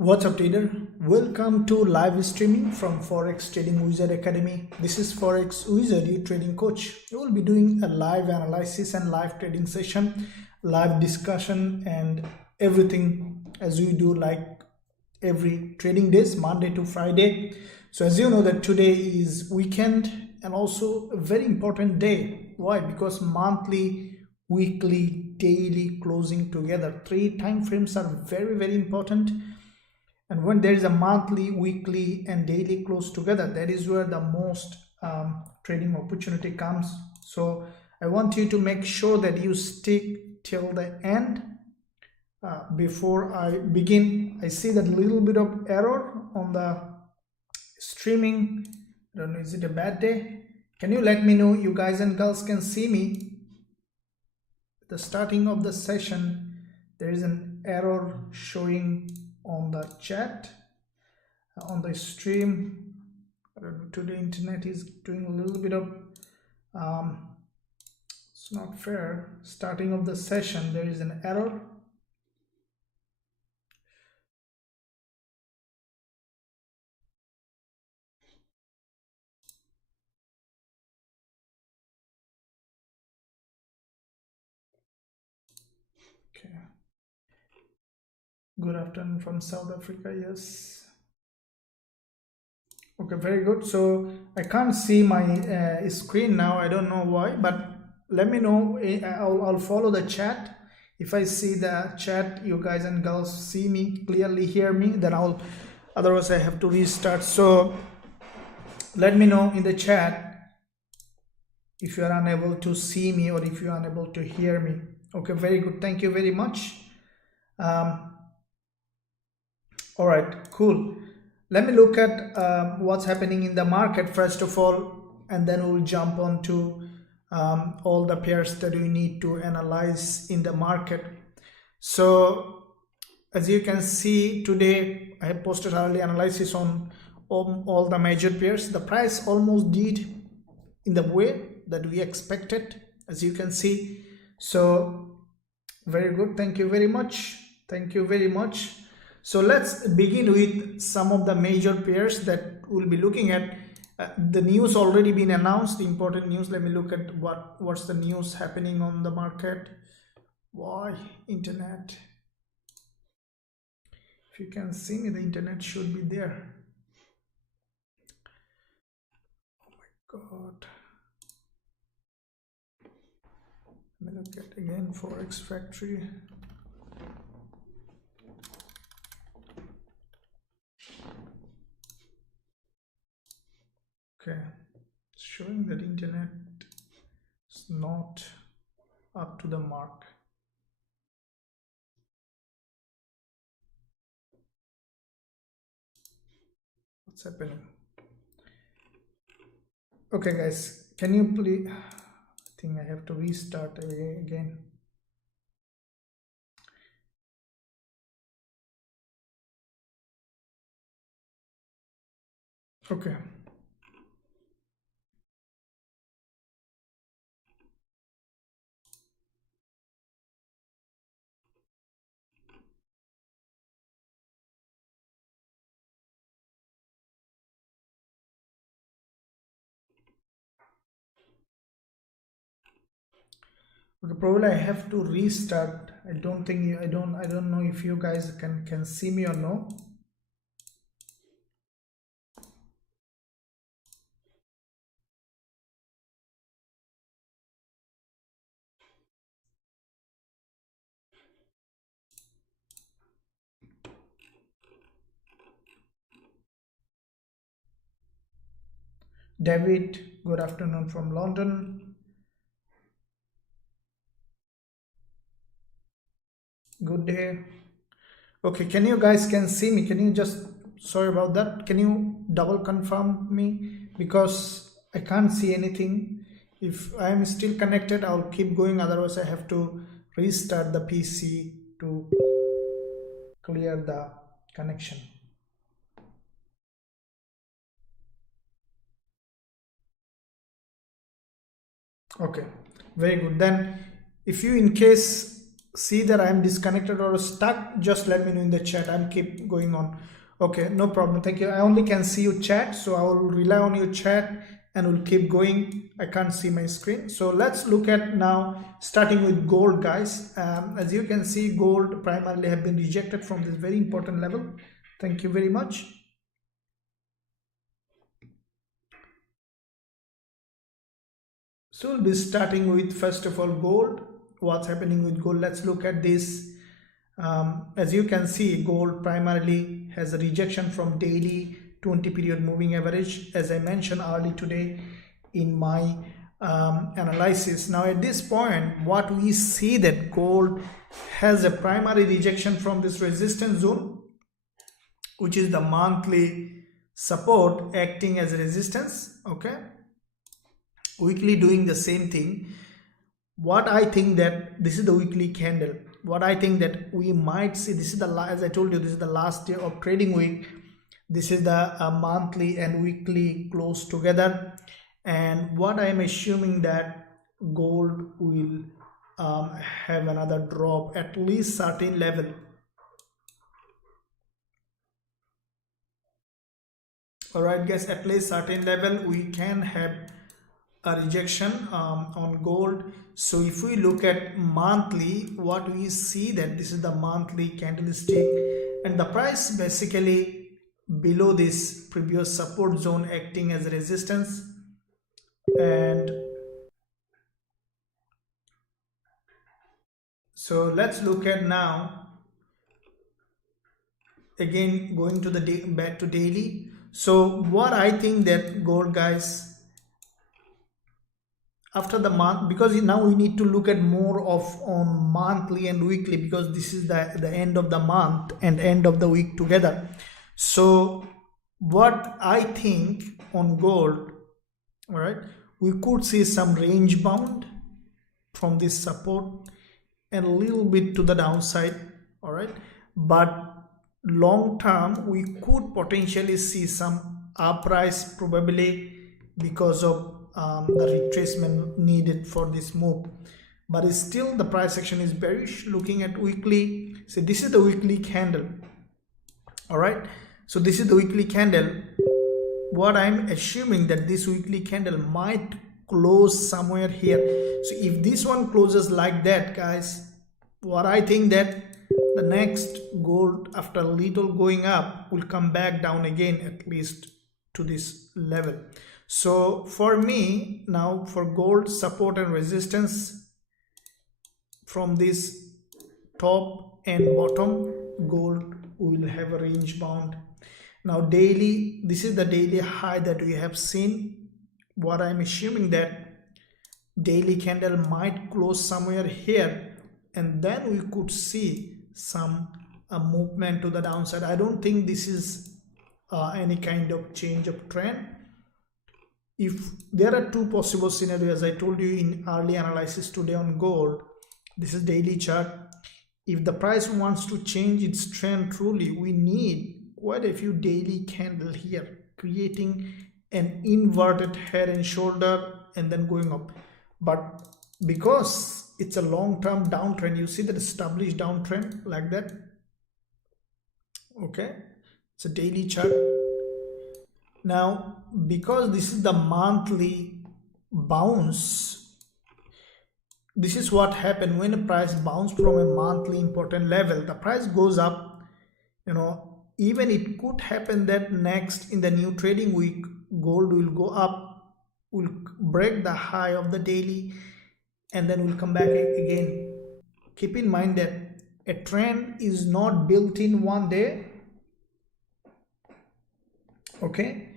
What's up, trader? Welcome to live streaming from Forex Trading Wizard Academy. This is Forex Wizard, your trading coach. We will be doing a live analysis and live trading session, live discussion, and everything as we do like every trading days, Monday to Friday. So as you know that today is weekend and also a very important day. Why? Because monthly, weekly, daily closing together. 3 time frames are very important, and when there is a monthly, weekly and daily close together, that is where the most trading opportunity comes. So I want you to make sure that you stick till the end. Before I begin, I see that little bit of error on the streaming. I don't know, is it a bad day? Can you let me know? You guys and girls can see me. At the starting of the session, there is an error showing on the chat, on the stream. I don't know, today internet is doing a little bit of it's not fair. Starting of the session, there is an error. Okay, good afternoon from South Africa. Yes, okay, very good. So I can't see my screen now. I don't know why, but let me know. I'll follow the chat. If I see the chat, you guys and girls see me clearly, hear me, then I'll, otherwise I have to restart. So let me know in the chat if you are unable to see me or if you are unable to hear me. Okay, very good. Thank you very much. All right, cool. Let me look at what's happening in the market first of all, and then we'll jump on to all the pairs that we need to analyze in the market. So as you can see, today I have posted early analysis on all the major pairs. The price almost did in the way that we expected, as you can see. So very good. Thank you very much. Thank you very much. So let's begin with some of the major pairs that we'll be looking at. The news already been announced, the important news. Let me look at what's the news happening on the market. Why internet? If you can see me, the internet should be there. Oh my god. Let me look at again Forex Factory. Okay, it's showing that internet is not up to the mark. What's happening? Okay guys, can you please, I think I have to restart again. Okay. Okay, probably I have to restart. I don't think I don't know if you guys can see me or no. David, good afternoon from London. Good day. Okay, can you guys can see me? Can you just, sorry about that, can you double confirm me, because I can't see anything. If I am still connected, I'll keep going, otherwise I have to restart the PC to clear the connection. Okay, very good. Then if you in case see that I am disconnected or stuck, just let me know in the chat. I'm keep going on. Okay, no problem. Thank you. I only can see your chat, so I will rely on your chat and will keep going. I can't see my screen. So let's look at now, starting with gold, guys. As you can see, gold primarily have been rejected from this very important level. Thank you very much. So we'll be starting with, first of all, gold. What's happening with gold? Let's look at this. As you can see, gold primarily has a rejection from daily 20 period moving average, as I mentioned early today in my analysis. Now at this point, what we see that gold has a primary rejection from this resistance zone, which is the monthly support acting as a resistance. Okay, weekly doing the same thing. What I think that this is the weekly candle. What I think that we might see, this is the, as I told you, this is the last day of trading week. This is the monthly and weekly close together, and what I am assuming that gold will have another drop at least certain level. All right, guys, at least certain level we can have a rejection on gold. So if we look at monthly, what we see that this is the monthly candlestick, and the price basically below this previous support zone acting as a resistance. And so let's look at now, again going to the day, back to daily. So what I think that gold, guys, after the month, because now we need to look at more of on monthly and weekly, because this is the end of the month and end of the week together. So what I think on gold, all right, we could see some range bound from this support and a little bit to the downside. All right, but long term we could potentially see some uprise, probably because of the retracement needed for this move. But still the price action is bearish. Looking at weekly, so this is the weekly candle. All right, so this is the weekly candle. What I'm assuming that this weekly candle might close somewhere here. So if this one closes like that, guys, what I think that the next gold, after a little going up, will come back down again, at least to this level. So for me now, for gold, support and resistance from this top and bottom, gold will have a range bound. Now daily, this is the daily high that we have seen. What I'm assuming that daily candle might close somewhere here, and then we could see some movement to the downside. I don't think this is any kind of change of trend. If there are two possible scenarios, I told you in early analysis today on gold, this is daily chart. If the price wants to change its trend truly, we need quite a few daily candle here, creating an inverted head and shoulder and then going up. But because it's a long-term downtrend, you see that established downtrend like that. Okay, it's a daily chart. Now, because this is the monthly bounce, this is what happened when a price bounces from a monthly important level. The price goes up, you know, even it could happen that next in the new trading week, gold will go up, will break the high of the daily, and then will come back again. Keep in mind that a trend is not built in one day. Okay,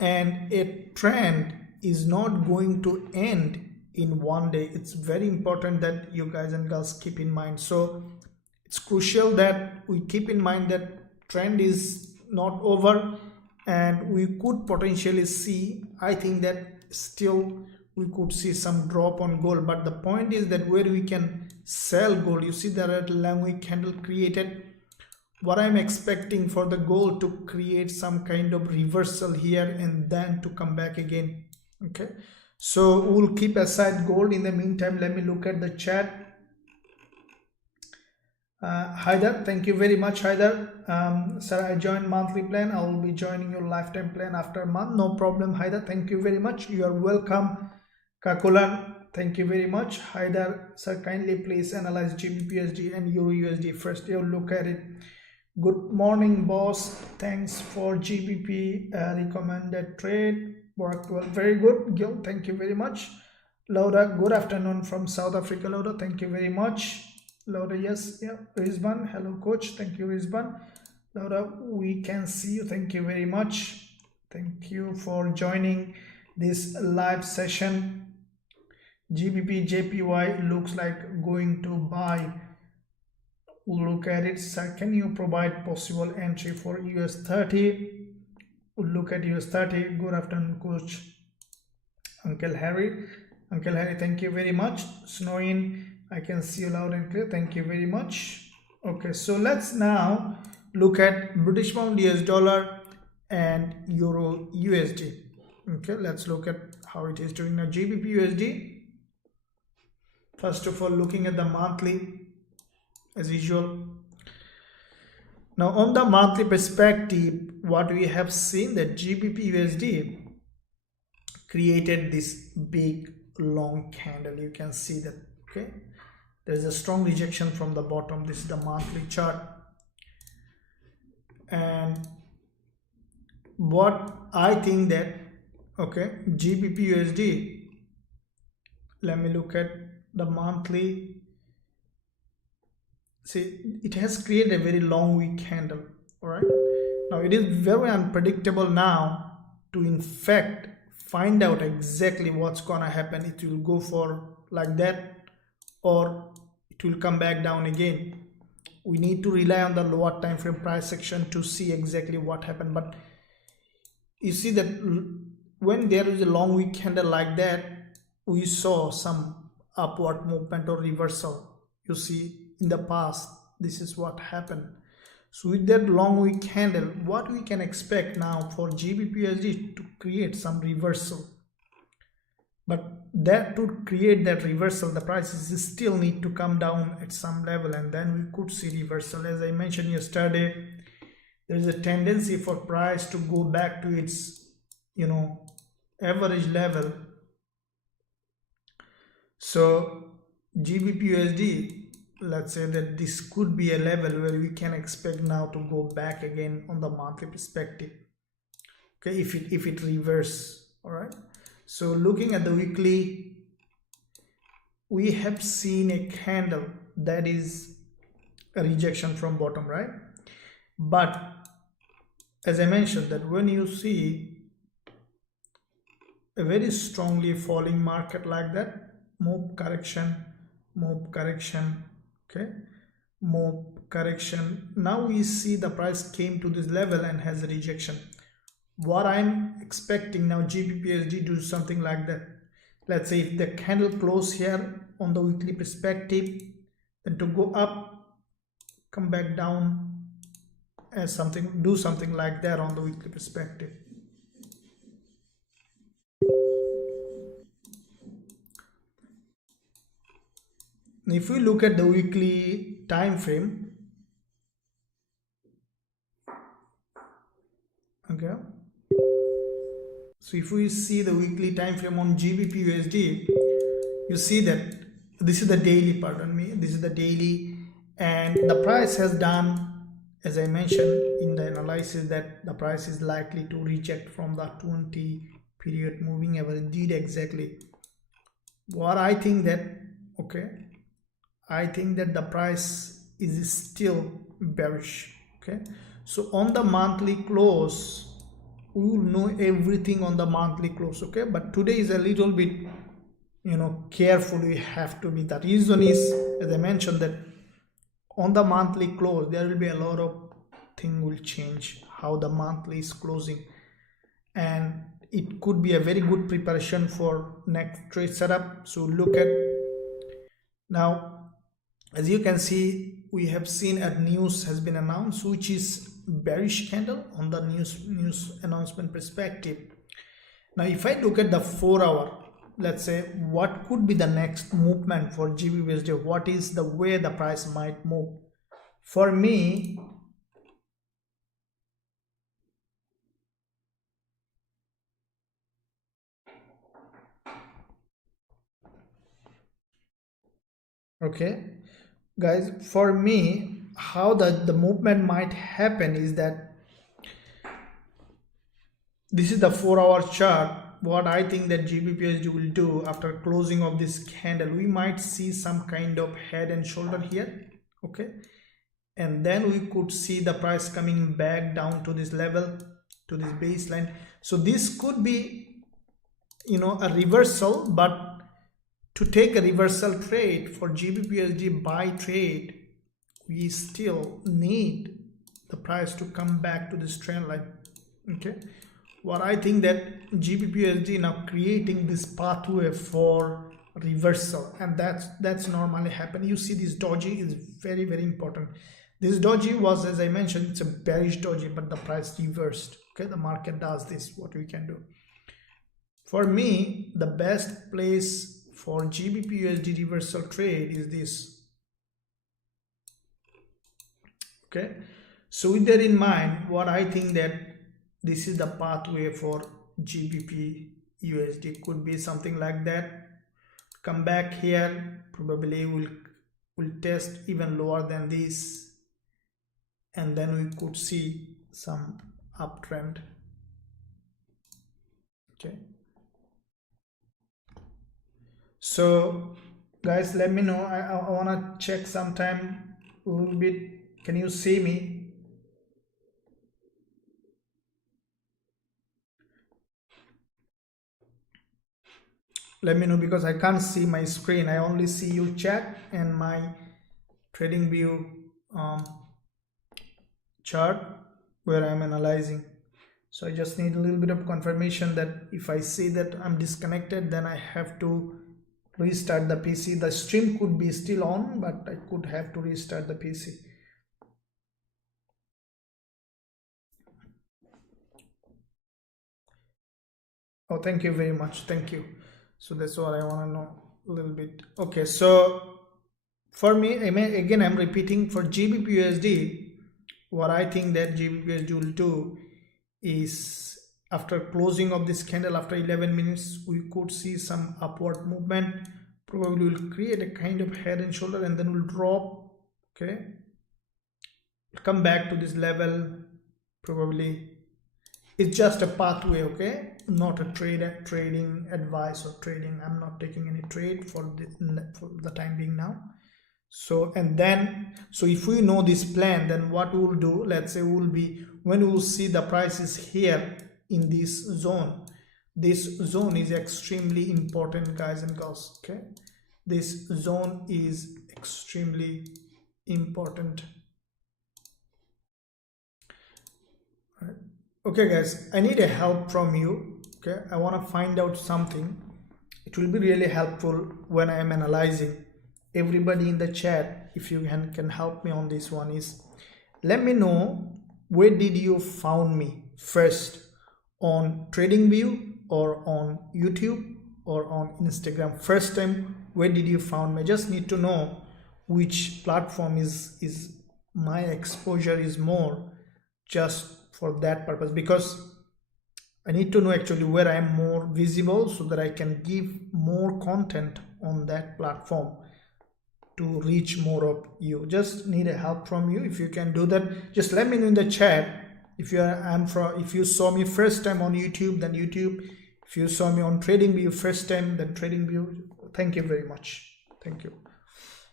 and a trend is not going to end in one day. It's very important that you guys and girls keep in mind. So it's crucial that we keep in mind that trend is not over, and we could potentially see, I think that still we could see some drop on gold. But the point is that where we can sell gold, you see there are long wick candle created. What I'm expecting for the gold to create some kind of reversal here and then to come back again. Okay, so we'll keep aside gold. In the meantime, let me look at the chart. Haider, thank you very much, Haider. Sir, I joined monthly plan. I will be joining your lifetime plan after a month. No problem, Haider. Thank you very much. You are welcome. Kakulan, thank you very much. Haider, sir, kindly please analyze Gbpusd and Eurusd first. You look at it. Good morning, boss. Thanks for GBP recommended trade. Worked well. Very good, Gil. Thank you very much. Laura, good afternoon from South Africa. Laura, thank you very much. Laura, yes, yeah. Rizban, hello, coach. Thank you, Rizban. Laura, we can see you. Thank you very much. Thank you for joining this live session. GBP JPY looks like going to buy. We'll look at it. Sir, can you provide possible entry for US30? We'll look at US30. Good afternoon, coach. Uncle Harry. Uncle Harry, thank you very much. Snowing, I can see you loud and clear. Thank you very much. Okay, so let's now look at British Pound US dollar and Euro USD. Okay, let's look at how it is doing now. GBP USD. First of all, looking at the monthly as usual. Now on the monthly perspective, what we have seen that GBP USD created this big long candle. You can see that. Okay, there's a strong rejection from the bottom. This is the monthly chart, and what I think that, okay, GBP USD, let me look at the monthly. See, it has created a very long weak candle. All right, now it is very unpredictable now to in fact find out exactly what's gonna happen. It will go for like that or it will come back down again. We need to rely on the lower time frame price section to see exactly what happened. But you see that when there is a long weak candle like that, we saw some upward movement or reversal. You see, in the past, this is what happened. So with that long weak candle, what we can expect now for GBPUSD to create some reversal. But that to create that reversal, the prices still need to come down at some level, and then we could see reversal. As I mentioned yesterday, there is a tendency for price to go back to its, average level. So GBPUSD, let's say that this could be a level where we can expect now to go back again on the monthly perspective. Okay, if it reverses. All right, so looking at the weekly, we have seen a candle that is a rejection from bottom, right? But as I mentioned, that when you see a very strongly falling market like that, move correction, okay, move correction, now we see the price came to this level and has a rejection. What I'm expecting now, GBPUSD do something like that. Let's say if the candle close here on the weekly perspective, then to go up, come back down as something, do something like that on the weekly perspective. If we look at the weekly time frame, okay, so if we see the weekly time frame on GBPUSD, you see that this is the daily, pardon me, this is the daily, and the price has done, as I mentioned in the analysis, that the price is likely to reject from the 20 period moving average. Did exactly what I think that, okay, I think that the price is still bearish. Okay, so on the monthly close, we will know everything on the monthly close. Okay, but today is a little bit, careful we have to be. The reason is, as I mentioned, that on the monthly close there will be a lot of things will change how the monthly is closing, and it could be a very good preparation for next trade setup. So look at now. As you can see, we have seen a news has been announced, which is bearish candle on the news announcement perspective. Now, if I look at the 4 hour, let's say what could be the next movement for GBPUSD, what is the way the price might move. For me, okay guys, for me, how the movement might happen is that this is the 4-hour chart. What I think that Gbpusd will do after closing of this candle, we might see some kind of head and shoulder here, okay, and then we could see the price coming back down to this level, to this baseline. So this could be, you know, a reversal, but to take a reversal trade for Gbpusd buy trade, we still need the price to come back to this trend line. Okay, what I think that Gbpusd now creating this pathway for reversal, and that's normally happen. You see, this doji is very, very important. This doji was, as I mentioned, it's a bearish doji, but the price reversed. Okay, the market does this. What we can do? For me, the best place for Gbpusd reversal trade is this. Okay, so with that in mind, what I think that this is the pathway for Gbpusd, could be something like that. Come back here, probably will test even lower than this, and then we could see some uptrend. Okay, so guys, let me know. I want to check sometime a little bit. Can you see me? Let me know, because I can't see my screen. I only see your chat and my trading view chart where I'm analyzing. So I just need a little bit of confirmation that if I see that I'm disconnected, then I have to restart the PC. The stream could be still on, but I could have to restart the PC. Oh, thank you very much. Thank you. So that's what I want to know a little bit. Okay, so for me, again, I'm repeating, for Gbpusd, what I think that Gbpusd will do is, after closing of this candle, after 11 minutes, we could see some upward movement. Probably will create a kind of head and shoulder, and then will drop. Okay, come back to this level. Probably it's just a pathway. Okay, not a trading advice or trading. I'm not taking any trade for the time being now. So, and then, so if we know this plan, then what we will do, let's say, will be, when we will see the prices here in this zone is extremely important, guys and girls. Okay, this zone is extremely important. Okay guys, I need a help from you. Okay, I want to find out something. It will be really helpful when I am analyzing. Everybody in the chat, if you can help me on this one, is let me know, where did you found me first, on TradingView or on YouTube or on Instagram? First time, where did you found me? I just need to know which platform is my exposure is more, just for that purpose, because I need to know actually where I am more visible, so that I can give more content on that platform to reach more of you. Just need a help from you. If you can do that, just let me know in the chat. If you saw me first time on YouTube, then YouTube. If you saw me on TradingView first time, then TradingView. Thank you very much. Thank you.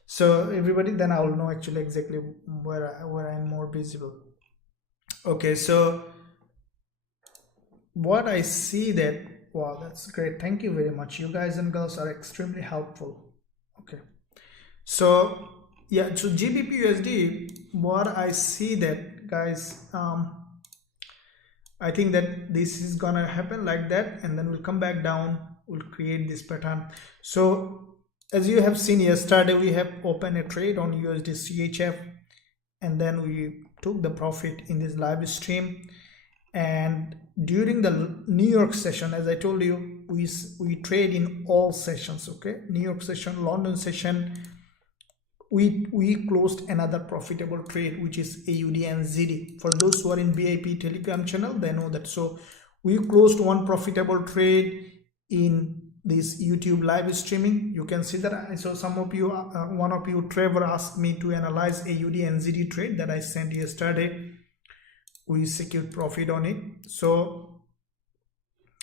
So everybody, then I will know actually exactly where I'm more visible. Okay, so what I see that, wow, that's great. Thank you very much. You guys and girls are extremely helpful. Okay, so yeah, so Gbpusd, what I see that, guys, I think that this is gonna happen like that, and then we'll come back down, we'll create this pattern. So as you have seen yesterday, we have opened a trade on USD CHF, and then we took the profit in this live stream. And during the New York session, as I told you, we trade in all sessions. Okay, New York session, London session, we closed another profitable trade, which is AUD and ZD. For those who are in VIP Telegram channel, they know that. So we closed one profitable trade in this YouTube live streaming. You can see that I saw some of you, one of you, Trevor, asked me to analyze AUD and ZD trade that I sent yesterday. We secured profit on it. So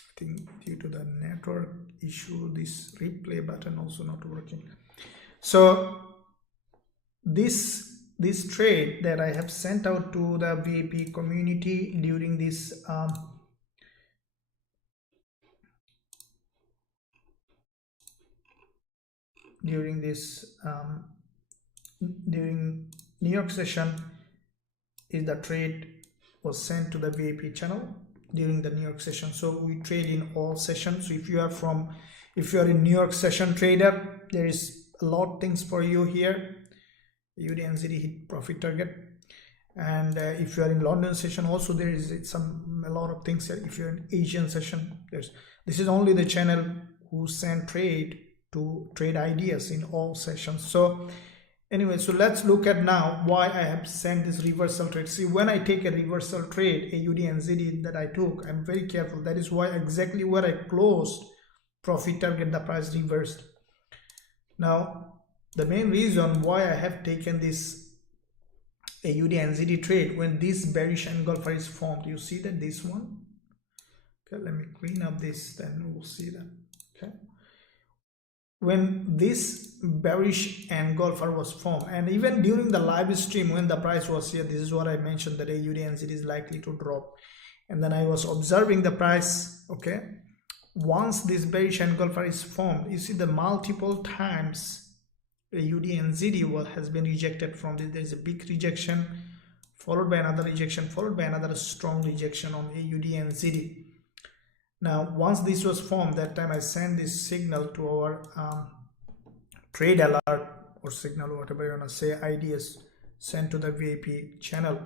I think due to the network issue, this replay button also not working. So this trade that I have sent out to the VIP community during this during New York session is the trade was sent to the VIP channel during the New York session. So we trade in all sessions. So if you are in New York session trader, there is a lot of things for you here. AUD and ZD hit profit target, and if you are in London session also, there is a lot of things here. If you're in Asian session, this is only the channel who send trade ideas in all sessions. So anyway, so let's look at now why I have sent this reversal trade. See, when I take a reversal trade, AUD and ZD that I took, I'm very careful. That is why exactly where I closed profit target, the price reversed. Now the main reason why I have taken this AUD and ZD trade, when this bearish engulfer is formed, you see that this one, okay, let me clean up this, then we'll see that. Okay, when this bearish engulfer was formed, and even during the live stream when the price was here, this is what I mentioned, that AUD and ZD is likely to drop, and then I was observing the price. Okay, once this bearish engulfer is formed, you see the multiple times AUD and ZD has been rejected from this. There is a big rejection, followed by another rejection, followed by another strong rejection on AUD and ZD. Now, once this was formed, that time I sent this signal to our trade alert or signal, whatever you want to say, ideas sent to the VIP channel.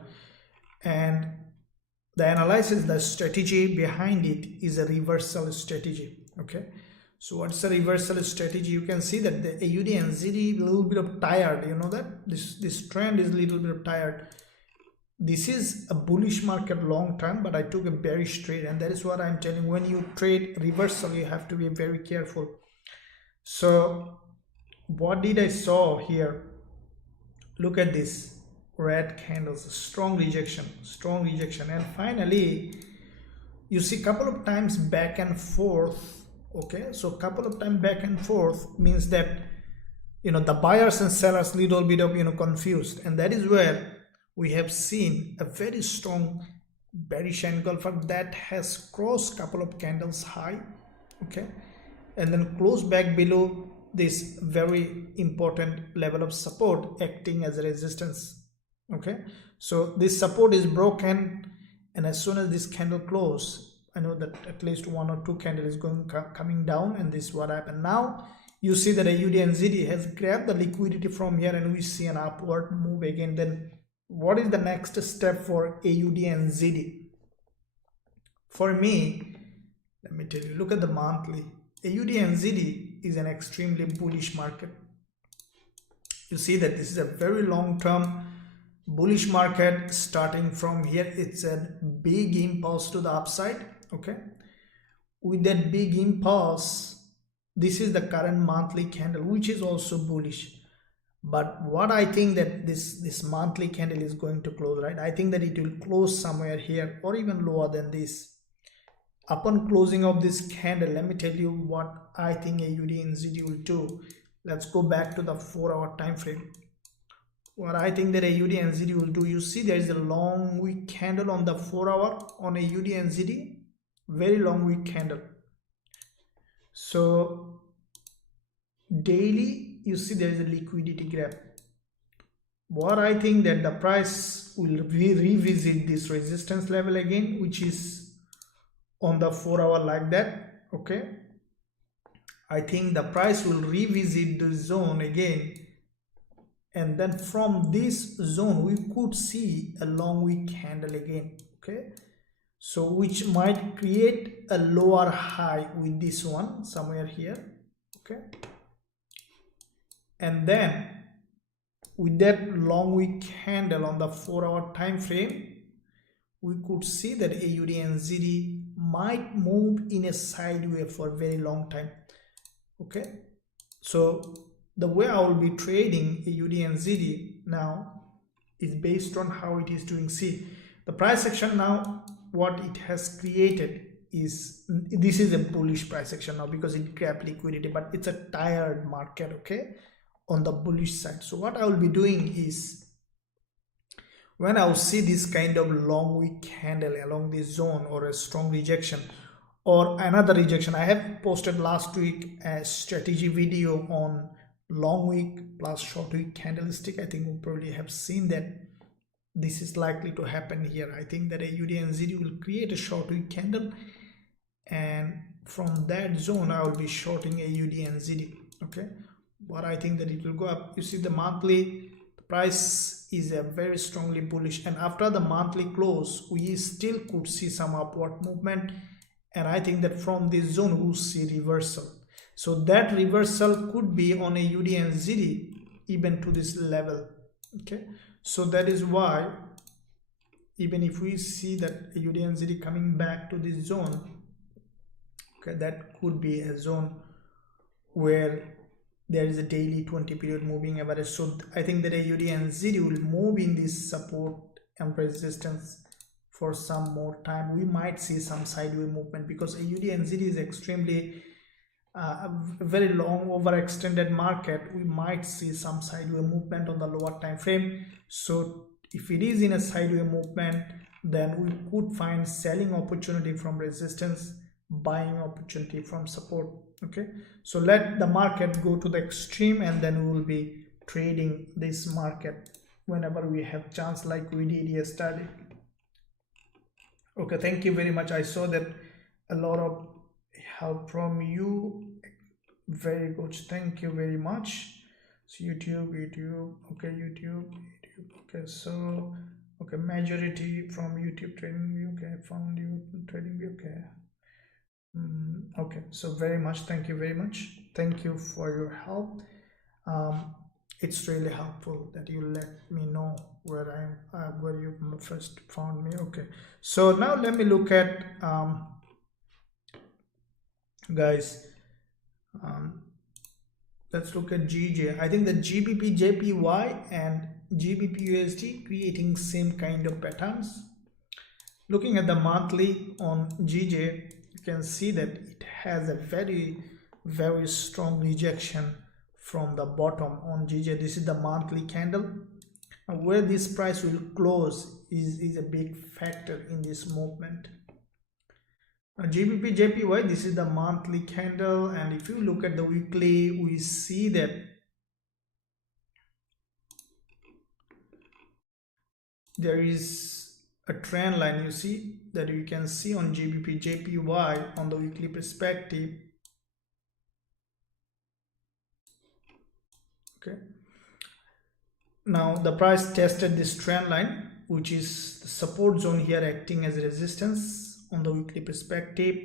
And the analysis, the strategy behind it is a reversal strategy. Okay. So what's the reversal strategy? You can see that the AUD and ZD a little bit of tired. You know that this trend is a little bit of tired. This is a bullish market long term, but I took a bearish trade, and that is what I'm telling. When you trade reversal, you have to be very careful. So what did I saw here? Look at this red candles, strong rejection, and finally you see a couple of times back and forth. Okay, so a couple of times back and forth means that, you know, the buyers and sellers little bit of, you know, confused, and that is where we have seen a very strong bearish engulfer that has crossed couple of candles high. Okay, and then close back below this very important level of support, acting as a resistance. Okay, so this support is broken, and as soon as this candle close, I know that at least one or two candles is coming down, and this is what happened. Now you see that AUD and ZD has grabbed the liquidity from here, and we see an upward move again. Then what is the next step for AUD and ZD? For me, let me tell you, look at the monthly. AUD and ZD is an extremely bullish market. You see that this is a very long-term bullish market. Starting from here, it's a big impulse to the upside. Okay, with that big impulse, this is the current monthly candle, which is also bullish. But what I think that this monthly candle is going to close, right? I think that it will close somewhere here or even lower than this. Upon closing of this candle, let me tell you what I think AUD and ZD will do. Let's go back to the 4-hour time frame. What I think that AUD and ZD will do, you see there is a long wick candle on the 4-hour on AUD and ZD, very long wick candle. So daily, you see there is a liquidity grab. What I think that the price will revisit this resistance level again, which is on the 4-hour like that. Okay, I think the price will revisit the zone again, and then from this zone we could see a long wick candle again. Okay, so which might create a lower high with this one somewhere here. Okay, and then with that long wick candle on the 4-hour time frame, we could see that AUD and ZD might move in a sideways for a very long time. Okay, so the way I will be trading AUD and ZD now is based on how it is doing. See, the price action now, what it has created is, this is a bullish price action now because it grabbed liquidity, but it's a tired market, okay, on the bullish side. So what I will be doing is, when I'll see this kind of long wick candle along this zone or a strong rejection or another rejection, I have posted last week a strategy video on long wick plus short wick candlestick. I think you probably have seen that this is likely to happen here. I think that AUD and ZD will create a short wick candle, and from that zone I will be shorting AUD and ZD. Okay, but I think that it will go up. You see the monthly, the price is a very strongly bullish, and after the monthly close we still could see some upward movement, and I think that from this zone we'll see reversal. So that reversal could be on AUD and ZD even to this level. Okay, so that is why even if we see that AUD and ZD coming back to this zone, okay, that could be a zone where there is a daily 20 period moving average. So I think that AUD and ZD will move in this support and resistance for some more time. We might see some sideways movement because AUD and ZD is extremely a very long overextended market. We might see some sideways movement on the lower time frame. So if it is in a sideways movement, then we could find selling opportunity from resistance, buying opportunity from support. Okay, so let the market go to the extreme, and then we will be trading this market whenever we have chance, like we did yesterday. Okay, thank you very much. I saw that a lot of help from you. Very good, thank you very much. So YouTube, okay, YouTube, okay, so okay, majority from YouTube trading view. Okay, found you trading view. Okay. Okay, so very much, thank you very much, thank you for your help. It's really helpful that you let me know where where you first found me. Okay, so now let me look at guys, let's look at GJ. I think the GBP/JPY and GBP/USD creating same kind of patterns. Looking at the monthly on GJ, you can see that it has a very strong rejection from the bottom on GJ. This is the monthly candle, and where this price will close is a big factor in this movement. GBP/JPY, this is the monthly candle, and if you look at the weekly, we see that there is a trend line. You see that you can see on GBP/JPY on the weekly perspective. Okay, now the price tested this trend line, which is the support zone here, acting as resistance on the weekly perspective,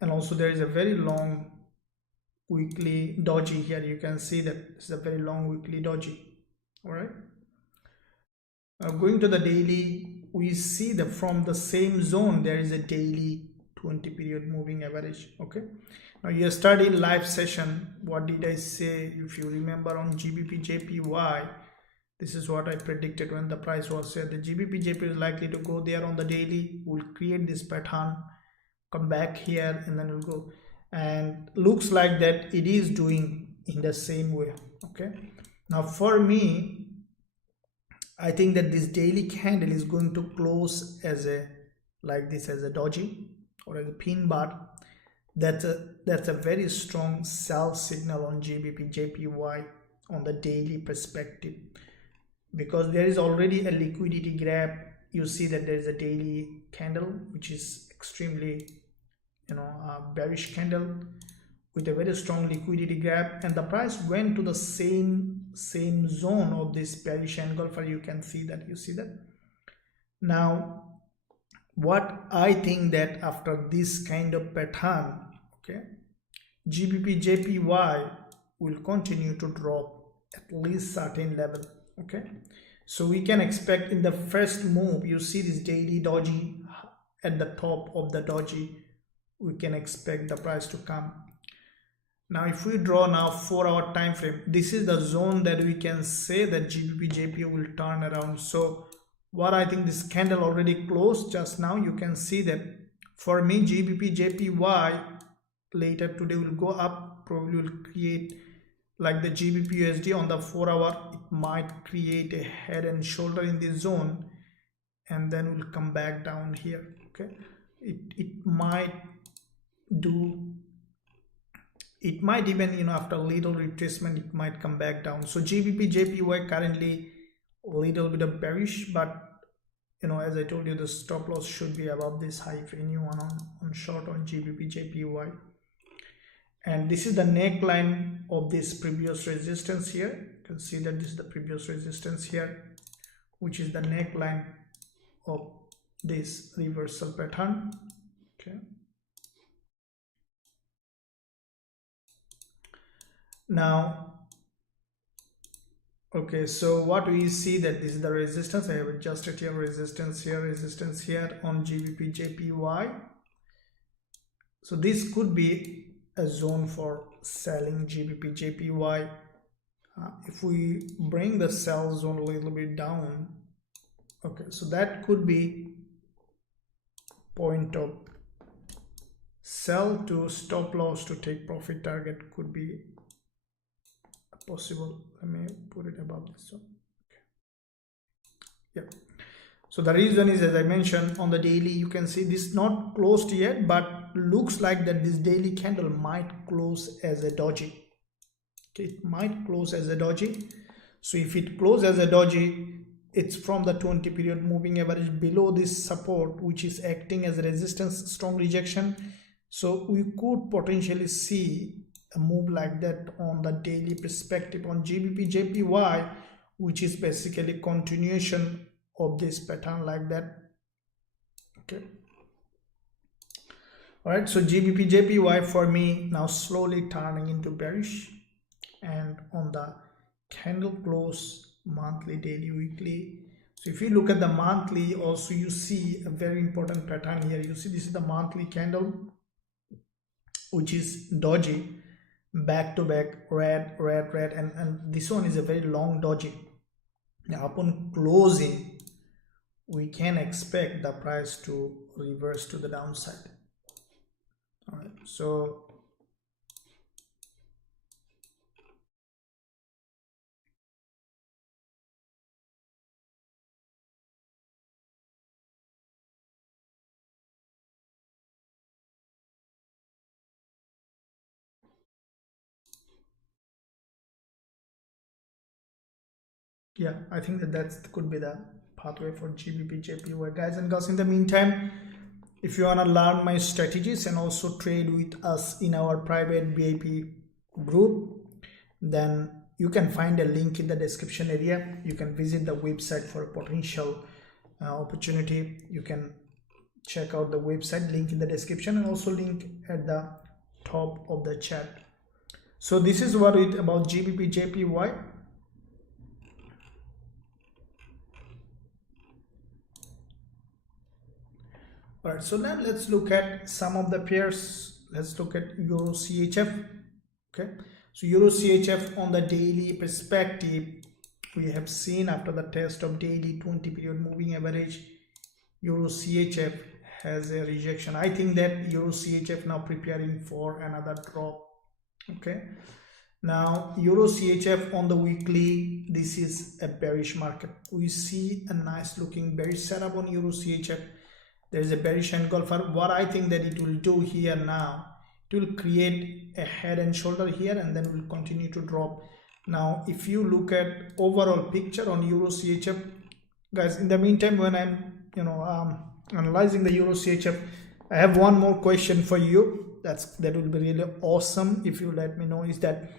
and also there is a very long weekly doji here. You can see that it's a very long weekly doji. All right, going to the daily, we see that from the same zone there is a daily 20 period moving average. Okay, now yesterday in live session, what did I say? If you remember, on GBP/JPY, this is what I predicted when the price was here. The GBP/JPY is likely to go there on the daily, will create this pattern, come back here, and then will go, and looks like that it is doing in the same way. Okay, now for me, I think that this daily candle is going to close as a, like this, as a doji or as a pin bar. That's a very strong sell signal on GBP/JPY on the daily perspective, because there is already a liquidity grab. You see that there is a daily candle which is extremely, bearish candle with a very strong liquidity grab, and the price went to the same zone of this bearish engulfer. You can see that. You see that. Now what I think, that after this kind of pattern, okay, GBP/JPY will continue to drop at least certain level. Okay, so we can expect in the first move, you see this daily doji at the top of the doji, we can expect the price to come. Now if we draw now 4-hour time frame, this is the zone that we can say that GBP will turn around. So what I think, this candle already closed just now, you can see that for me JPY later today will go up, probably will create like the GBPUSD on the 4-hour, it might create a head and shoulder in this zone and then will come back down here. Okay, it might do, it might even, after a little retracement, it might come back down. So JPY currently a little bit of bearish, but as I told you, the stop loss should be above this high if anyone on short on JPY. And this is the neckline of this previous resistance here. You can see that this is the previous resistance here, which is the neckline of this reversal pattern. Okay, now so what we see, that this is the resistance. I have adjusted here, resistance here on JPY. So this could be a zone for selling JPY. If we bring the sell zone a little bit down, okay, so that could be point of sell to stop loss to take profit target, could be possible. Let me put it above this one. Okay. Yeah, so the reason is, as I mentioned, on the daily you can see this not closed yet, but looks like that this daily candle might close as a doji. Okay, it might close as a doji. So if it closes as a doji, it's from the 20 period moving average below this support, which is acting as a resistance, strong rejection. So we could potentially see a move like that on the daily perspective on JPY, which is basically continuation of this pattern like that. Okay, all right, so JPY for me now slowly turning into bearish, and on the candle close, monthly, daily, weekly. So if you look at the monthly also, you see a very important pattern here. You see this is the monthly candle, which is doji, back to back, red, and this one is a very long doji. Now upon closing, we can expect the price to reverse to the downside. All right, so yeah, I think that could be the pathway for JPY, guys and girls. In the meantime, if you want to learn my strategies and also trade with us in our private VIP group, then you can find a link in the description area. You can visit the website for a potential opportunity. You can check out the website, link in the description, and also link at the top of the chat. So this is what it about JPY. All right, so now let's look at some of the pairs. Let's look at Euro CHF. Okay, so Euro CHF on the daily perspective, we have seen after the test of daily 20 period moving average, Euro CHF has a rejection. I think that Euro CHF now preparing for another drop. Okay, now Euro CHF on the weekly, this is a bearish market. We see a nice looking bearish setup on Euro CHF. There is a bearish engulfer. What I think that it will do here now, it will create a head and shoulder here and then will continue to drop. Now if you look at overall picture on Euro CHF, guys, in the meantime when I'm analyzing the Euro CHF, I have one more question for you. That would be really awesome if you let me know, is that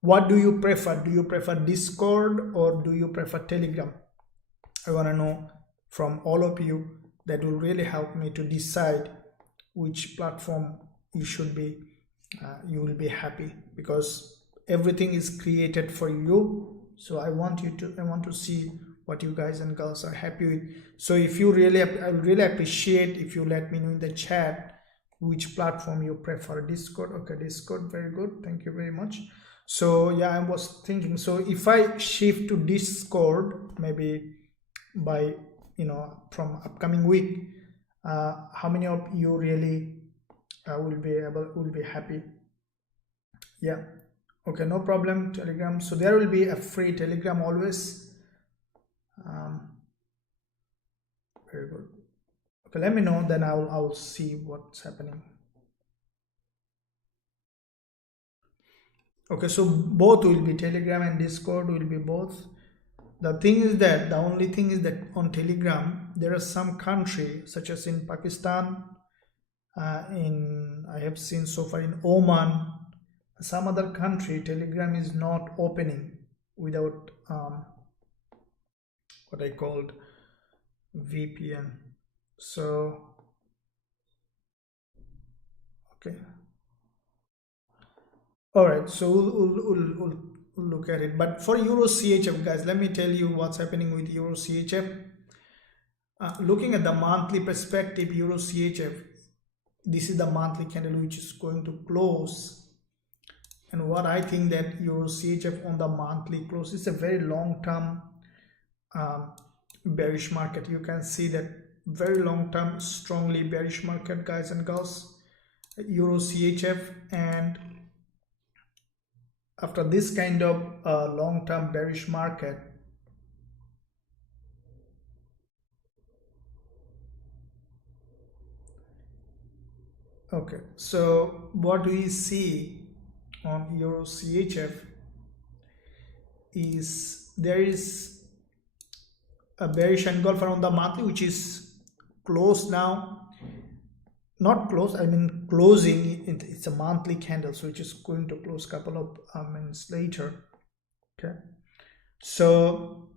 what do you prefer? Do you prefer Discord or do you prefer Telegram? I want to know from all of you. That will really help me to decide which platform you should be, you will be happy, because everything is created for you So I want to see what you guys and girls are happy with. So if you really, I would really appreciate if you let me know in the chat which platform you prefer. Discord, okay, Discord, very good, thank you very much. So yeah, I was thinking, so if I shift to Discord maybe by from upcoming week, how many of you really will be happy? Yeah, okay, no problem. Telegram, so there will be a free Telegram always. Very good. Okay, let me know, then I'll see what's happening. Okay, so both will be Telegram and Discord will be both. The only thing is that on Telegram there are some countries such as in Pakistan, I have seen so far in Oman, some other country, Telegram is not opening without what I called VPN. So okay, all right, so we'll look at it. But for Euro CHF, guys, let me tell you what's happening with Euro CHF. Looking at the monthly perspective, Euro CHF, this is the monthly candle which is going to close. And what I think that Euro CHF on the monthly close is a very long term bearish market. You can see that very long term strongly bearish market, guys and girls, Euro CHF. And after this kind of long term bearish market, okay, so what we see on Euro CHF is there is a bearish engulfer on the monthly which is closed now, not close, I mean closing. It's a monthly candle, so which is going to close couple of minutes later. Okay, so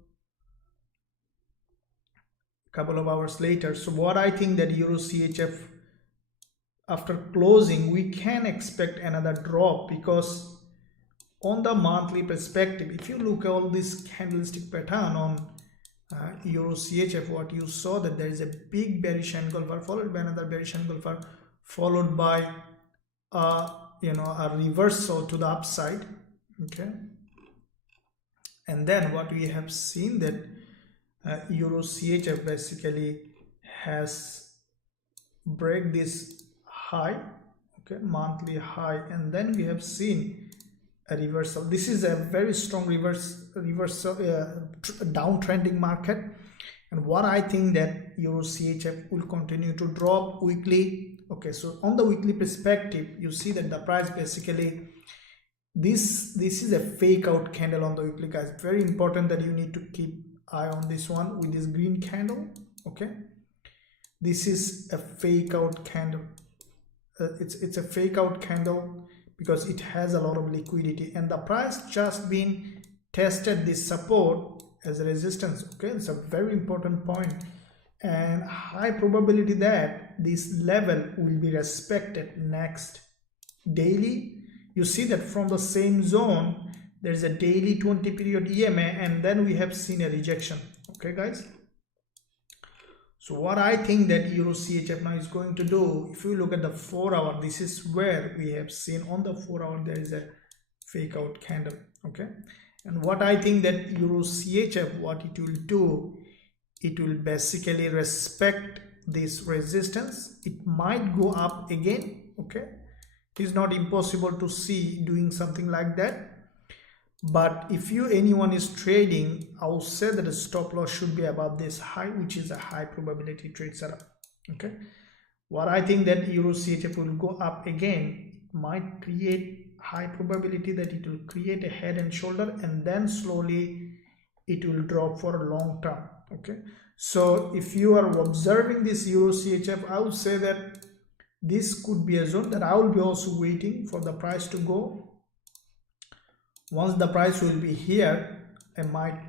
couple of hours later. So what I think that Euro CHF after closing we can expect another drop, because on the monthly perspective, if you look at all this candlestick pattern on Euro CHF, what you saw that there is a big bearish engulfer followed by another bearish engulfer followed by a reversal to the upside. Okay, and then what we have seen that Euro CHF basically has break this high, okay, monthly high, and then we have seen a reversal. This is a very strong reversal downtrending market. And what I think that Euro CHF will continue to drop weekly. Okay, so on the weekly perspective, you see that the price basically, this is a fake out candle on the weekly, guys. Very important that you need to keep eye on this one with this green candle. Okay, this is a fake out candle. It's a fake out candle because it has a lot of liquidity, and the price just been tested this support as a resistance. Okay, it's a very important point, and high probability that this level will be respected next daily. You see that from the same zone there is a daily 20 period EMA, and then we have seen a rejection. Okay, guys, so what I think that Euro CHF now is going to do, if you look at the 4 hour, this is where we have seen on the 4 hour there is a fake out candle. Okay, and what I think that Euro CHF, what it will do, it will basically respect this resistance. It might go up again. Okay, it is not impossible to see doing something like that. But if anyone is trading, I will say that the stop loss should be above this high, which is a high probability trade setup. Okay, what I think that Euro CHF will go up again, it might create high probability that it will create a head and shoulder, and then slowly it will drop for a long term. Okay, so if you are observing this Euro CHF, I would say that this could be a zone that I will be also waiting for the price to go. Once the price will be here, I might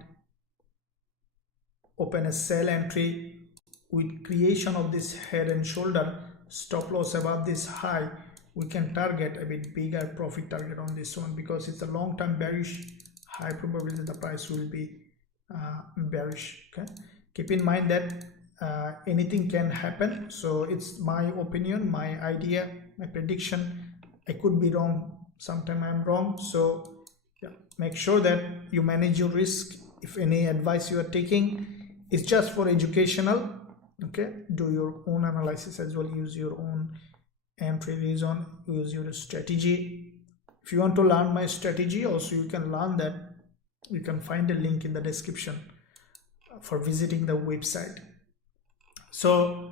open a sell entry with creation of this head and shoulder, stop loss above this high. We can target a bit bigger profit target on this one because it's a long-term bearish high probability the price will be bearish. Okay, keep in mind that anything can happen, so it's my opinion, my idea, my prediction. I could be wrong, sometime I'm wrong, so yeah, make sure that you manage your risk. If any advice you are taking is just for educational, okay, do your own analysis as well, use your own entry reason, use your strategy. If you want to learn my strategy also, you can learn that. You can find a link in the description for visiting the website. So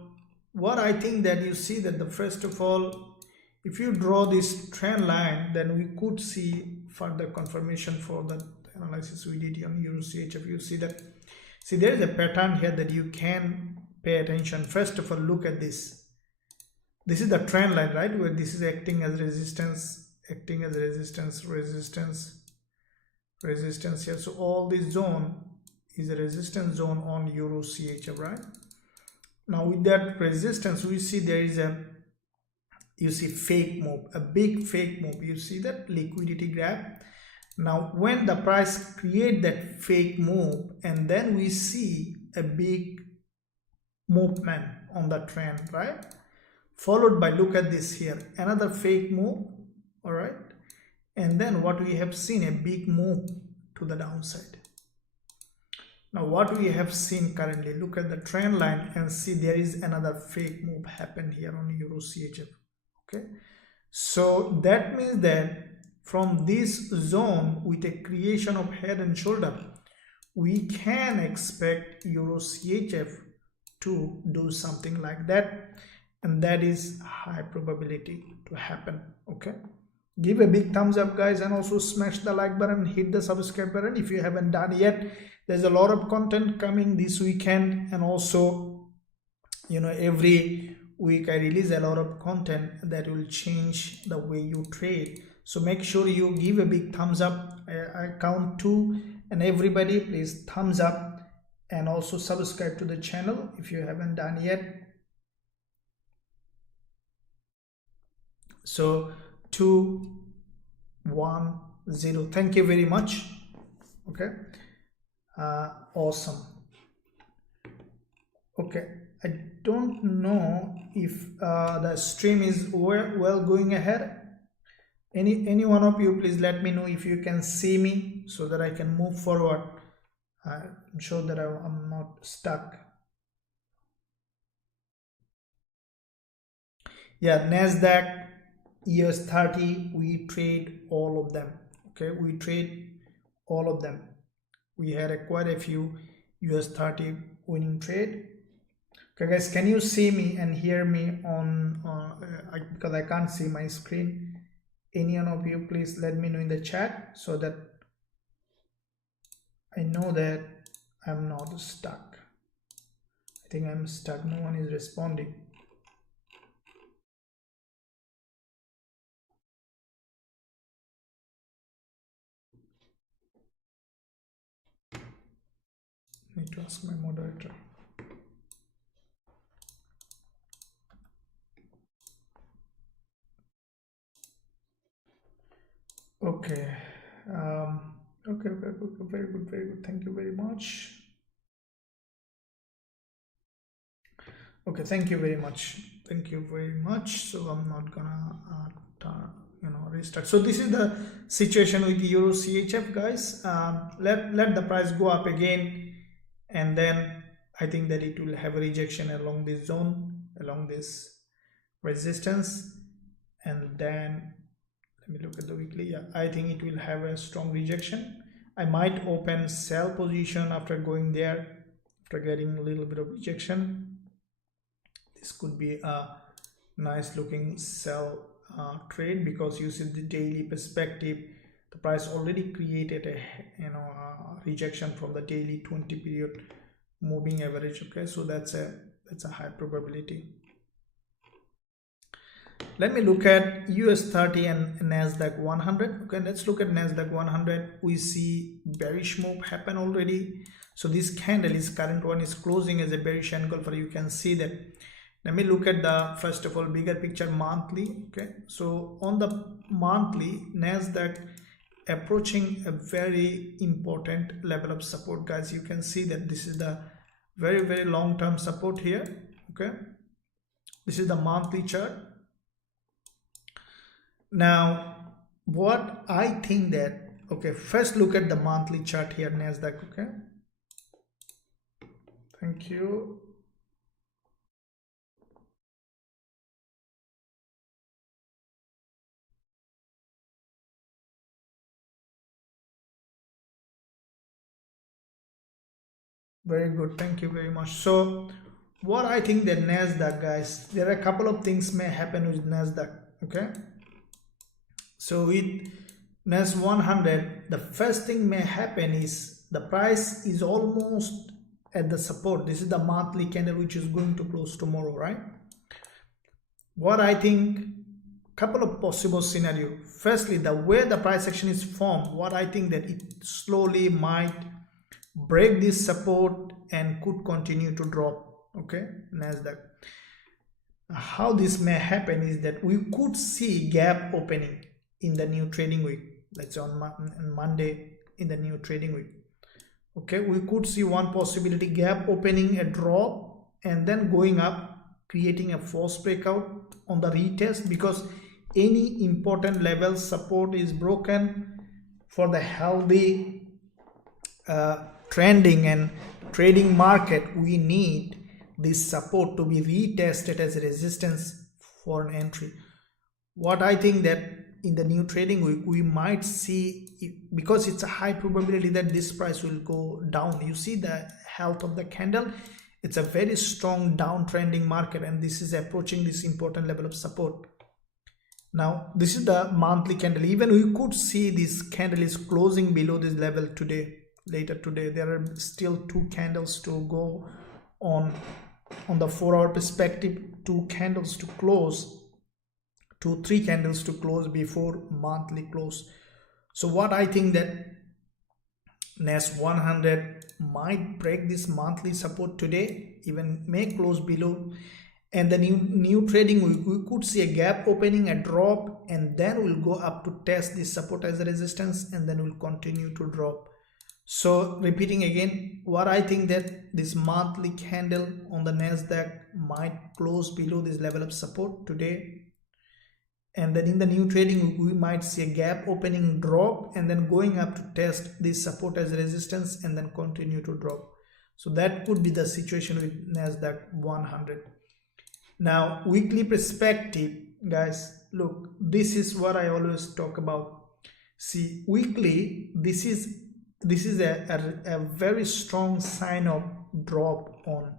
what I think that you see that the first of all, if you draw this trend line, then we could see further confirmation for the analysis we did on Eurusd. You see that, see there is a pattern here that you can pay attention. First of all, look at this. This is the trend line, right, where this is acting as resistance, resistance here. So all this zone is a resistance zone on Eurusd, right? Now with that resistance, we see there is a, you see fake move, a big fake move. You see that liquidity grab. Now when the price create that fake move, and then we see a big movement on the trend, right, followed by, look at this here, another fake move, all right, and then what we have seen, a big move to the downside. Now what we have seen currently, look at the trend line and see there is another fake move happen here on Eurusd. Okay, so that means that from this zone with a creation of head and shoulder, we can expect Eurusd to do something like that, and that is high probability to happen. Okay, give a big thumbs up guys, and also smash the like button, hit the subscribe button if you haven't done yet. There's a lot of content coming this weekend, and also, you know, every week I release a lot of content that will change the way you trade. So make sure you give a big thumbs up. I count 2, and everybody please thumbs up, and also subscribe to the channel if you haven't done yet. So 2, 1, 0. Thank you very much. Okay, awesome. Okay, I don't know if the stream is well going ahead. Any one of you, please let me know if you can see me so that I can move forward. I'm sure that I'm not stuck. Yeah, Nasdaq, US30, we trade all of them. Okay, we trade all of them. We had quite a few US30 winning trade. Okay guys, can you see me and hear me on because I can't see my screen? Any one of you, please let me know in the chat so that I know that I'm not stuck. I think I'm stuck. No one is responding. Need to ask my moderator. Okay. Okay, very good. Thank you very much. Okay, thank you very much. So I'm not gonna restart. So this is the situation with Eurusd, guys. Let the price go up again, and then I think that it will have a rejection along this zone, along this resistance, and then let me look at the weekly. Yeah, I think it will have a strong rejection. I might open sell position after going there, after getting a little bit of rejection. This could be a nice looking sell trade, because you see the daily perspective, the price already created a rejection from the daily 20 period moving average. Okay, so that's a high probability. Let me look at US30 and Nasdaq 100. Okay, let's look at Nasdaq 100. We see bearish move happen already. So this candle, is current one, is closing as a bearish engulfer. You can see that. Let me look at the, first of all, bigger picture monthly. Okay, so on the monthly, Nasdaq approaching a very important level of support, guys. You can see that this is the very long-term support here. Okay, this is the monthly chart. Now what I think that, okay, first look at the monthly chart here, Nasdaq. Okay, thank you. Very good, thank you very much. So what I think that Nasdaq, guys, there are a couple of things may happen with Nasdaq. Okay, so with NAS100, the first thing may happen is the price is almost at the support. This is the monthly candle which is going to close tomorrow, right? What I think, couple of possible scenario. Firstly, the way the price action is formed, what I think that it slowly might break this support and could continue to drop. Okay, Nasdaq. How this may happen is that we could see gap opening in the new trading week. Let's say on Monday in the new trading week. Okay, we could see one possibility, gap opening, a drop, and then going up, creating a false breakout on the retest, because any important level support is broken. For the healthy trending and trading market, we need this support to be retested as a resistance for an entry. What I think that in the new trading week we might see, because it's a high probability that this price will go down. You see the health of the candle, it's a very strong downtrending market, and this is approaching this important level of support. Now this is the monthly candle. Even we could see this candle is closing below this level today. Later today there are still 2 candles to go on the 4-hour perspective, 2 candles to close, 2-3 candles to close before monthly close. So what I think that NAS100 might break this monthly support today, even may close below, and the new trading week we could see a gap opening, a drop, and then we'll go up to test this support as a resistance, and then we'll continue to drop. So repeating again, what I think that this monthly candle on the Nasdaq might close below this level of support today, and then in the new trading we might see a gap opening, drop, and then going up to test this support as a resistance and then continue to drop. So that could be the situation with Nasdaq 100. Now weekly perspective, guys, look, this is what I always talk about. See, weekly, this is a very strong sign of drop on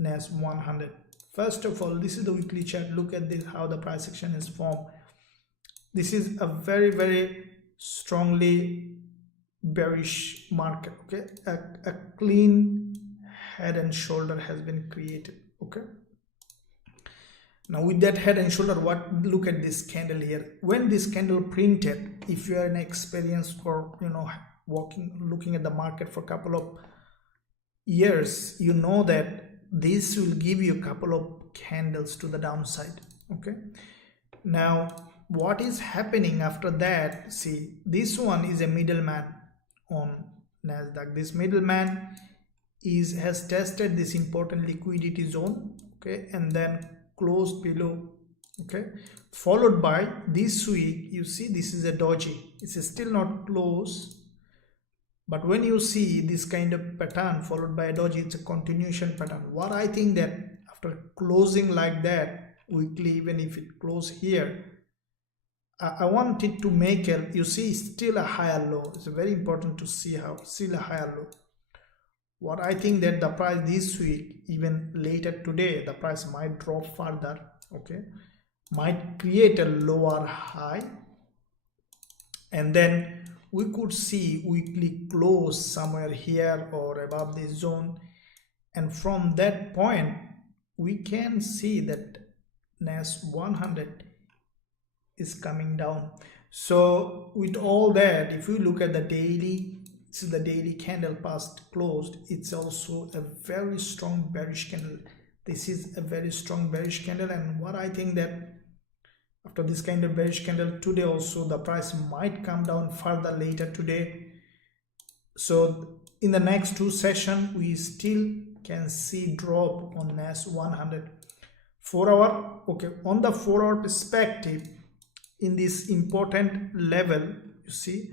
NAS100. First of all, this is the weekly chart. Look at this, how the price action is formed. This is a very strongly bearish market. Okay, a clean head and shoulder has been created. Okay, now with that head and shoulder, look at this candle here. When this candle printed, if you are an experienced or looking at the market for a couple of years, you know that this will give you a couple of candles to the downside. Okay, now what is happening after that? See, this one is a middleman on Nasdaq. This middleman has tested this important liquidity zone, okay, and then closed below. Okay, followed by this week, you see this is a doji. It's still not close, but when you see this kind of pattern followed by a doji, it's a continuation pattern. What I think that after closing like that weekly, even if it close here, I want it to make you see still a higher low. It's very important to see how still a higher low. What I think that the price this week, even later today, the price might drop further. Okay, might create a lower high, and then we could see weekly close somewhere here or above this zone, and from that point we can see that NAS100 is coming down. So with all that, if you look at the daily, this is the daily candle past closed, it's also a very strong bearish candle. This is a very strong bearish candle, and what I think that After this kind of bearish candle today also, the price might come down further later today. So in the next two sessions, we still can see drop on NAS100. 4 hour, okay, on the 4 hour perspective, in this important level, you see,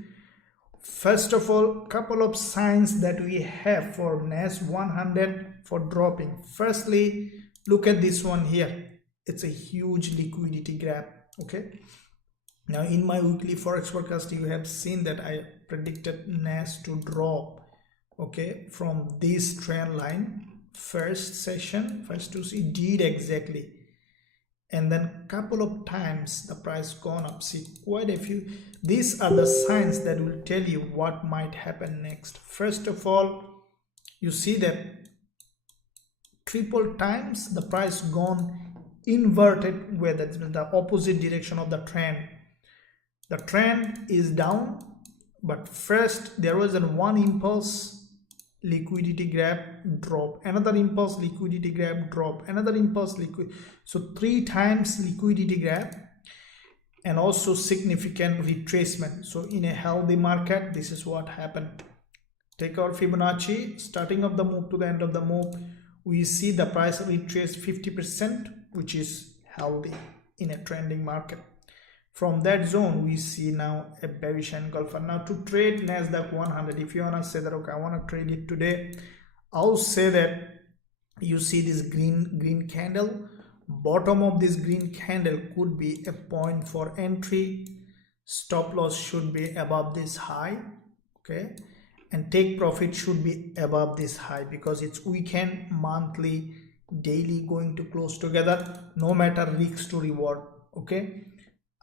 first of all, couple of signs that we have for NAS100 for dropping. Firstly, look at this one here. It's a huge liquidity grab. Okay, now in my weekly forex forecast, you have seen that I predicted NAS to drop, okay, from this trend line. First to see, did exactly, and then couple of times the price gone up. See, quite a few. These are the signs that will tell you what might happen next. First of all, you see that triple times the price gone inverted, where that's the opposite direction of the trend. The trend is down, but first there was one impulse, liquidity grab, drop, another impulse, liquidity grab, drop, another impulse, so 3 times liquidity grab, and also significant retracement. So in a healthy market, this is what happened. Take our Fibonacci, starting of the move to the end of the move, we see the price retrace 50%, which is healthy in a trending market. From that zone, we see now a bearish engulfer. Now to trade Nasdaq 100, if you want to say that, okay, I want to trade it today, I'll say that you see this green candle. Bottom of this green candle could be a point for entry. Stop loss should be above this high, okay, and take profit should be above this high, because it's weekend, monthly, daily going to close together, no matter risk to reward. Okay,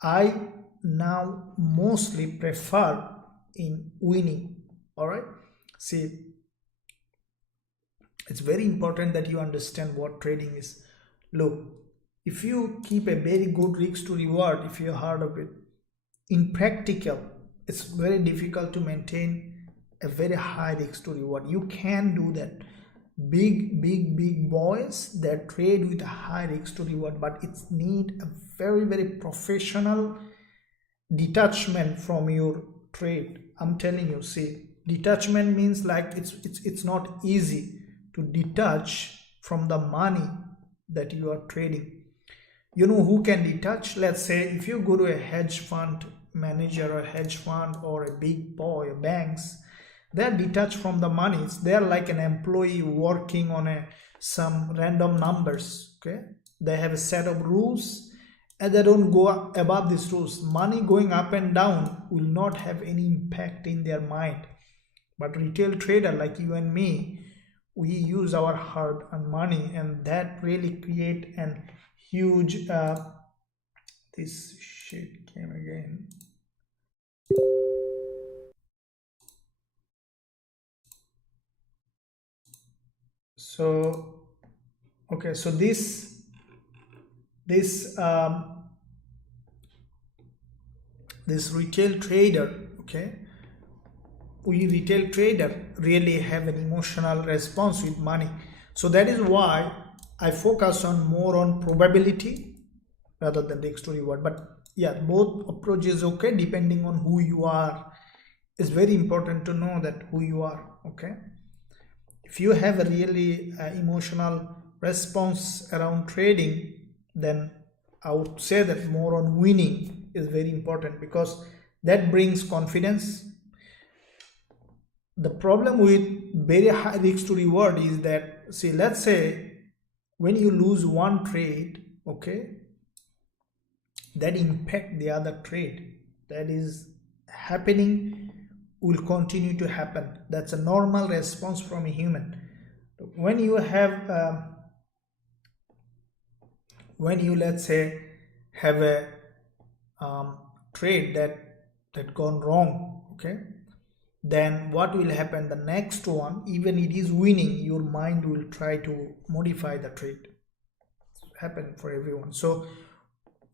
I now mostly prefer in winning. All right, see, it's very important that you understand what trading is. Look, if you keep a very good risk to reward, if you heard of it, in practical, it's very difficult to maintain a very high risk to reward. You can do that. Big boys that trade with a high risk to reward, but it's need a very professional detachment from your trade. I'm telling you, see, detachment means like it's not easy to detach from the money that you are trading. You know who can detach? Let's say if you go to a hedge fund manager or a hedge fund or a big boy, banks, they're detached from the money. They're like an employee working on some random numbers. Okay, they have a set of rules and they don't go above these rules. Money going up and down will not have any impact in their mind. But retail trader like you and me, we use our hard-earned money, and that really create an huge this shit came again. So okay, so this retail trader, okay, we retail trader really have an emotional response with money. So that is why I focus on more on probability rather than risk to reward. But yeah, both approaches okay, depending on who you are. It's very important to know that who you are. Okay, if you have a really emotional response around trading, then I would say that more on winning is very important, because that brings confidence. The problem with very high risk to reward is that, see, let's say when you lose one trade, okay, that impact the other trade that is happening will continue to happen. That's a normal response from a human. When you have let's say have a trade that gone wrong, okay, then what will happen? The next one, even it is winning, your mind will try to modify the trade. It's happen for everyone. So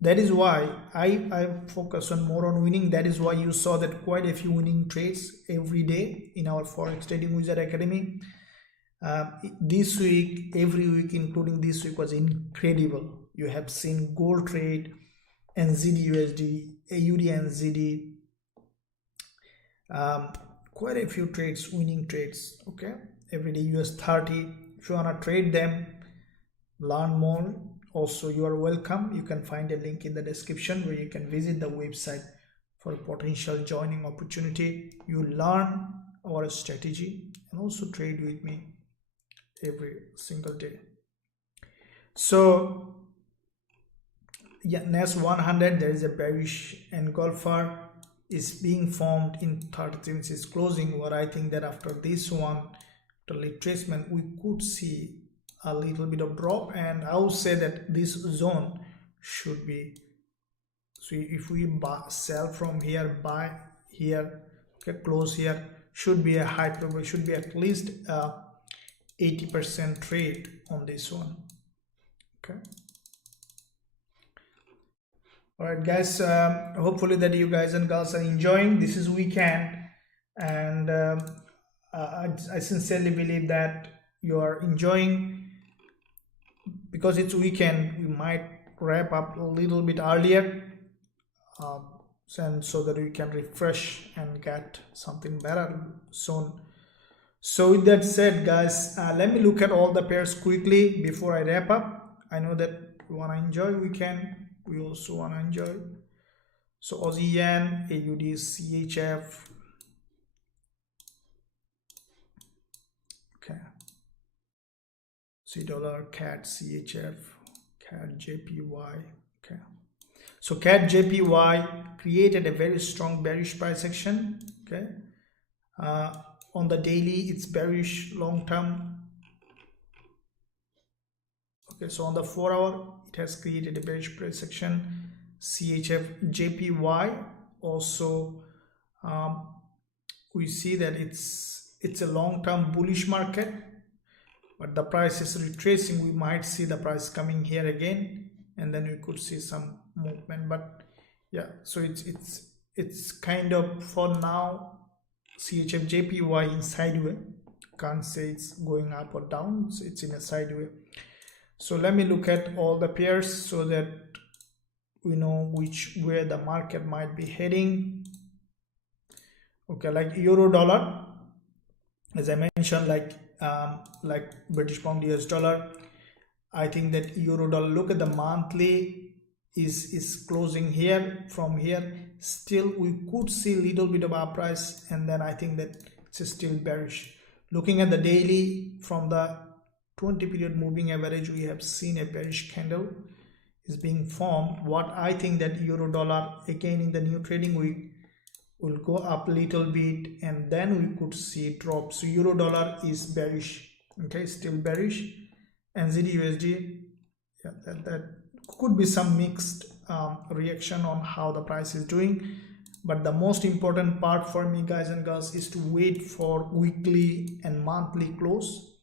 that is why I focus on more on winning. That is why you saw that quite a few winning trades every day in our Forex Trading Wizard Academy. This week, every week including this week was incredible. You have seen gold trade, NZD USD, AUD NZD, quite a few trades, winning trades. Okay, every day US30. If you wanna trade them, learn more, also you are welcome. You can find a link in the description where you can visit the website for a potential joining opportunity. You learn our strategy and also trade with me every single day. So yeah, NAS100, there is a bearish engulfer is being formed in 30 since it's closing. What I think that after this one, the retracement, we could see a little bit of drop, and I would say that this zone should be, so if we sell from here, buy here, okay, close here, should be a high probability, should be at least 80% trade on this one. Okay, all right guys, hopefully that you guys and girls are enjoying. This is weekend, and I sincerely believe that you are enjoying. Because it's weekend, we might wrap up a little bit earlier, and so that we can refresh and get something better soon. So with that said guys, let me look at all the pairs quickly before I wrap up. I know that we want to enjoy weekend, we also want to enjoy. So Aussie Yen, AUD, CHF, okay, C dollar, CAD, CHF, CAD, JPY. Okay, so CAD JPY created a very strong bearish price action. Okay, on the daily it's bearish long term. Okay, so on the 4 hour it has created a bearish price action. CHF JPY also, we see that it's a long term bullish market, but the price is retracing. We might see the price coming here again, and then we could see some movement. But yeah, so it's kind of, for now, CHF JPY in sideway. Can't say it's going up or down, so it's in a sideway. So let me look at all the pairs so that we know where the market might be heading. Okay, like euro dollar, as I mentioned, like British pound, US dollar, I think that euro dollar, look at the monthly, is closing here. From here still we could see a little bit of uprise, and then I think that it's still bearish. Looking at the daily, from the 20 period moving average, we have seen a bearish candle is being formed. What I think that euro dollar again in the new trading week will go up a little bit, and then we could see drop. So euro dollar is bearish. Okay, still bearish. NZD USD, yeah, that could be some mixed reaction on how the price is doing, but the most important part for me, guys and girls, is to wait for weekly and monthly close.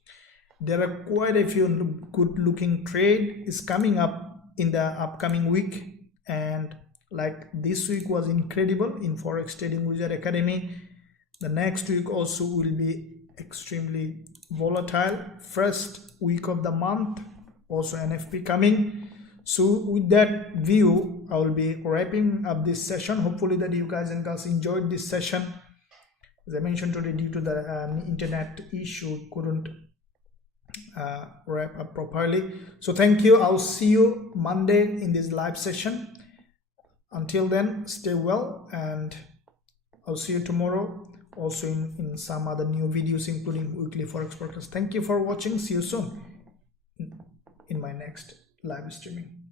There are quite a few good looking trade is coming up in the upcoming week, and like this week was incredible in Forex Trading Wizard Academy. The next week also will be extremely volatile. First week of the month also NFP coming. So with that view, I will be wrapping up this session. Hopefully that you guys and girls enjoyed this session. As I mentioned today, due to the internet issue, couldn't wrap up properly. So thank you. I'll see you Monday in this live session. Until then, stay well, and I'll see you tomorrow also in some other new videos, including weekly Forex forecast. Thank you for watching. See you soon in my next live streaming.